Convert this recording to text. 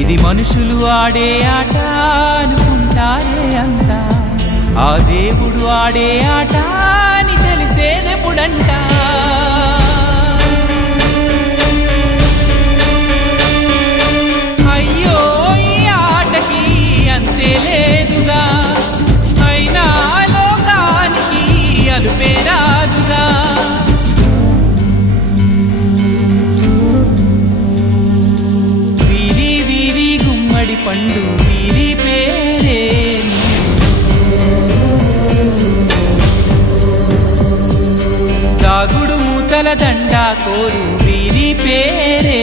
ఇది మనుషులు ఆడే ఆట అనుకుంటారే అంతా, ఆ దేవుడు ఆడే ఆట అని తెలిసేదెప్పుడంట. అయ్యో ఈ ఆటకి అంతే లేదుగా, అయినా లోకానికి అలుపే రాదుగా. వీరి వీరి గుమ్మడి పండు వీరి పేరే, దాగుడు మూతల దండా కోరు వీరి పేరే.